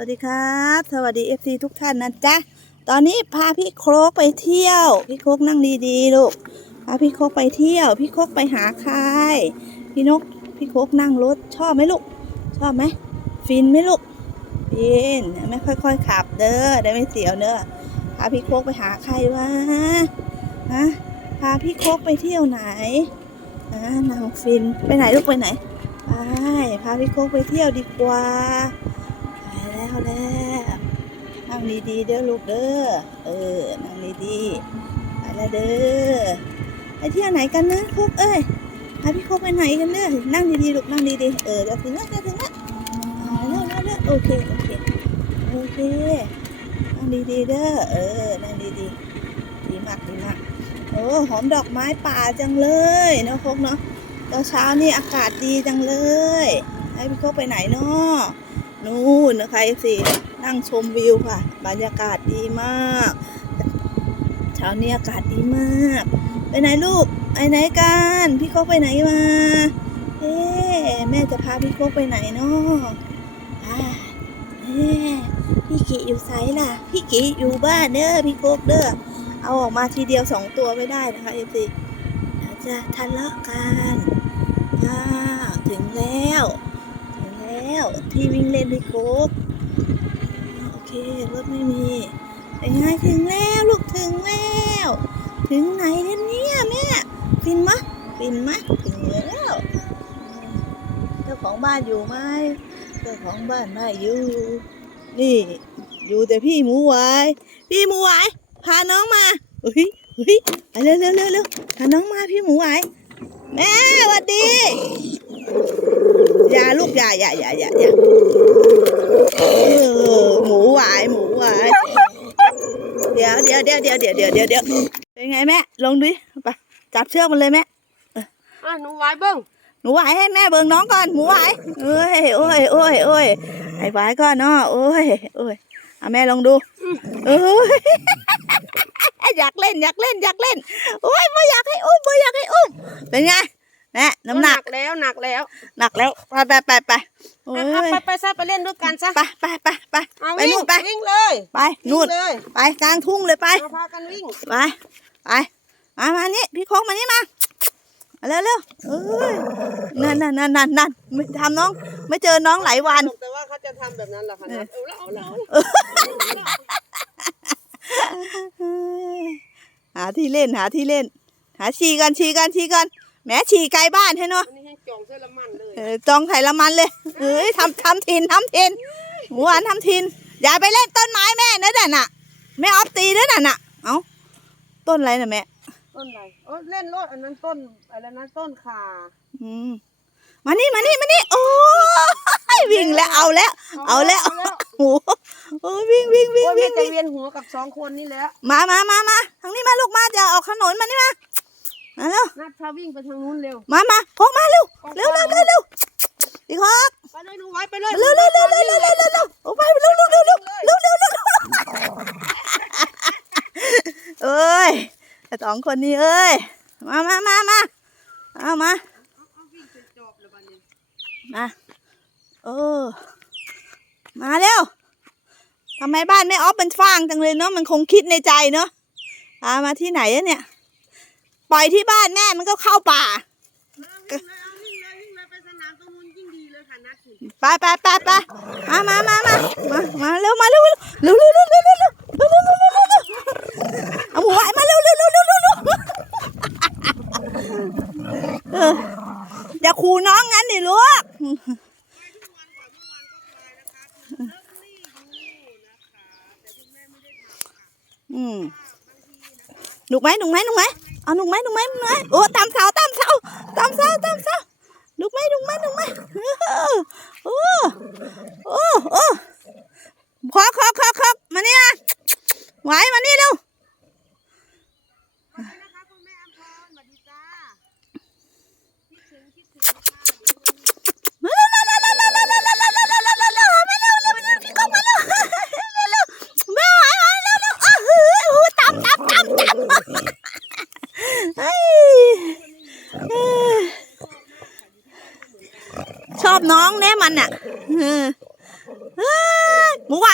วัสดีครับ สวัสดีเอฟซีทุกท่านนะจ๊ะ ตอนนี้พาพี่โครกไปเที่ยว พี่โครกนั่งดีๆลูก พาพี่โครกไปเที่ยว พี่โครกไปหาใคร พี่นก พี่โครกนั่งรถ ชอบไหมลูก ชอบไหม ฟินไหมลูก ฟินไม่ค่อยๆขับเด้อ ได้ไม่เสียวเด้อ พาพี่โครกไปหาใครวะฮะ พาพี่โครกไปเที่ยวไหนอ่านางฟิน ไปไหนลูกไปไหน ไป พาพี่โคกไปเที่ยวดีกว่า แล้วแล้วนั่งดีๆเด้อลูกเด้อเออนั่งดีๆไปแล้วเด้อไปเที่ยวไหนกันนะโคกเอ้ยพาพี่โคกไปไหนกันเด้อนั่งดีๆลูกนั่งดีๆเออเดี๋ยวถึงแล้วเดี๋ยวถึงแล้วเอาแล้วแล้วแล้วโอเคโอเคโอเคนั่งดีๆเด้อเออนั่งดีๆดีมากดีมากโอ้หอมดอกไม้ป่าจังเลยเนาะโคกเนาะตอนเช้านี่อากาศดีจังเลยให้พี่โคกไปไหนเนาะ นู่นนะคะสินั่งชมวิวค่ะ บรรยากาศดีมากเช้านี้อากาศดีมาก ไปไหนลูกไปไหนกัน พี่โคกไปไหนมาเอ๊ะแม่จะพาพี่โคกไปไหนเนาะเอ๊พี่กิอยู่ไซล่ะ พี่กิอยู่บ้านเด้อพี่โคกเด้อเอาออกมาทีเดียวสองตัวไม่ได้นะคะเอฟซีจะทะเลาะกันถึงแล้ว แล้วที่วิ่งเล่นพี่โคกโอเครถไม่มีเป็นไงถึงแล้วลูกถึงแล้ว ถึงไหนแล้วเนี่ยแม่ฟินมะฟินมะถึงแล้วเจ้าของบ้านอยู่ไหมเจ้าของบ้านไม่อยู่ นี่อยู่แต่พี่หมูหวายพี่หมูหวายพาน้องมาเฮ้ยเฮ้ยไปเร็วเร็วเร็วเร็วพาน้องมาพี่หมูไหวแม่สวัสดี อย่าลูกอย่าอย่าอย่าอย่าอย่าเออหมูไหวหมูไหวเดี๋ยวเดี๋ยวเดี๋ยวเดี๋ยวเดี๋ยวเดี๋ยวเดี๋ยวเดี๋ยวเป็นไงแม่ลงดิไปจับเชือกมันเลยแม่อะหนูไว้เบิ้งหนูไหวให้แม่เบิ่งน้องก่อนหมูไหวเอ้ยโอ้ยโอ้ยโอ้ยไอ้ไหวก่อนเนาะโอ้ยโอ้ยเอาแม่ลองดูเอ้ยอยากเล่นอยากเล่นอยากเล่นโอ้ยไม่อยากให้อุ้มไม่อยากให้อุ้มเป็นไง แม่น้ำหนักแล้วหนักแล้ว หนักแล้วไปไปไปไปโอ้เอายไปไปซะไปเล่นด้วยกันซะไปไปไปไปเอาไปวิ่งนู่นไปวิ่งเลยไปนู่นวิ่งเลยไปกลางทุ่งเลยไปมาพากันวิ่งไปไปมามานี่พี่โค้งมานี่มาเร็วเร็วเอ้ยนั่นนั่นนั่นนั่นนั่นไม่ทำน้อง ไม่เจอน้องหลายวันแต่ว่าเขาจะทำแบบนั้นเหรอคะนัดเอาแล้วเอาแล้วหาที่เล่นหาที่เล่น หาชีกันชีกันชีกัน แหมฉี่ไกลบ้านให้เนาะอันนี้ให้จองเสื้อละมันเลยเออจองไข่ละมันเลยเอ้ยทำทำทินทำทินหมูหวานทำทิน อย่าไปเล่นต้นไม้แม่นะเด่นน่ะแม่ออฟตีด้วยน่ะน่ะเอ้าต้นอะไรน่ะแม่ต้นอะไรโอ้เล่นรถอันนั้นต้นอะไรนะต้นขาอืมมานี่มานี่มานี่โอ้ยวิ่งแล้วเอาแล้ว เอาแล้วเอาแล้วโอ้โหโอ้ยวิ่งวิ่งวิ่งโอ้ยแม่วิ่งจะวิ่งเวียนหัวกับสองคนนี่แหล้วมามามามาทางนี้มาลูกมาจะออกถนนมานี่มา มาเร็วนัดพาวิ่งไปทางนู้นเร็ว มามาพกมาเร็ว เร็วเร็วเร็วเร็วพี่คอกไปเลยหนูไว้ไปเลย เร็วเร็วเร็วเร็วเร็วเร็วเร็วเร็วเอาไปเร็วเร็วเร็วเร็วเร็วเร็วเร็วเร็วเอ้ยไอ้สองคนนี้เอ้ย มามามามาเอามาเอาวิ่งจนจบเลยบัดนี้มา เออ มาเร็วทำไมบ้านแม่ออฟมันฟ้างจังเลยเนาะ มันคงคิดในใจเนาะพามาที่ไหนอะเนี่ย ปล่อยที่บ้านแม่มันก็เข้าป่า มาวิ่งเลยเอาวิ่งเลยวิ่งเลยไปสนามตรงนู้นยิ่งดีเลยค่ะนัดหนึ่งไปไปไปไปมามามามามามาเร็วมาเร็วเร็วเร็วเร็วเร็วเร็ว ชอบน้องแน่มันอะเออเฮ้ยหมู เ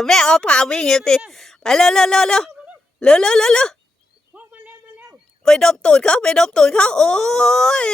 ดี๋ยวแม่เอาพาวิ่งเอฟซีไปเร็วเร็วเร็วเร็วเร็วเร็วเร็วเร็วพวกมาเร็วมาเร็วไปดมตูดเขาไปดมตูดเขาโอ้ย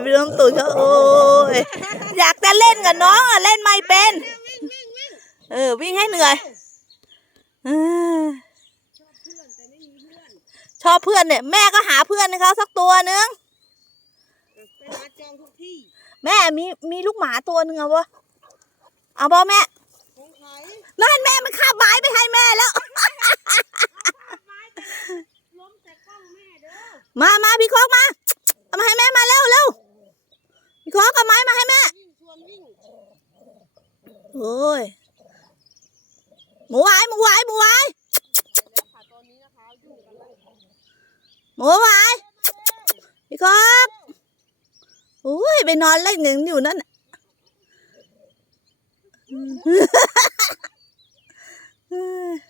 ไปดมตูดเขาโอ้ยอยากจะเล่นกับน้องอะเล่นไม่เป็นวิ่งวิ่งวิ่งเออวิ่งให้เหนื่อยเออชอบเพื่อนแต่ไม่มีเพื่อนชอบเพื่อนเนี่ยแม่ก็หาเพื่อนให้เขาสักตัวนึงไปหาจองทุกที่แม่มีมีลูกหมาตัวนึงเอาวะเอาบ่แม่ของใคร นั่นแม่มันคาบไม้ไปให้แม่แล้วไม้แต่ล้มแต่กล้องแม่เด้อมามาพี่โคกมา เอามาให้แม่มาเร็วเร็วพี่โคกเอาไม้มาให้แม่ วิ่งชวนวิ่งโอ้ย หมูหวายหมูหวายหมูหวายแล้วค่ะตอนนี้นะคะอยู่กันแล้วหมูหวายพี่โคกโอ้ยไปนอนเล่นกันอยู่นั่นน่ะ 嗯。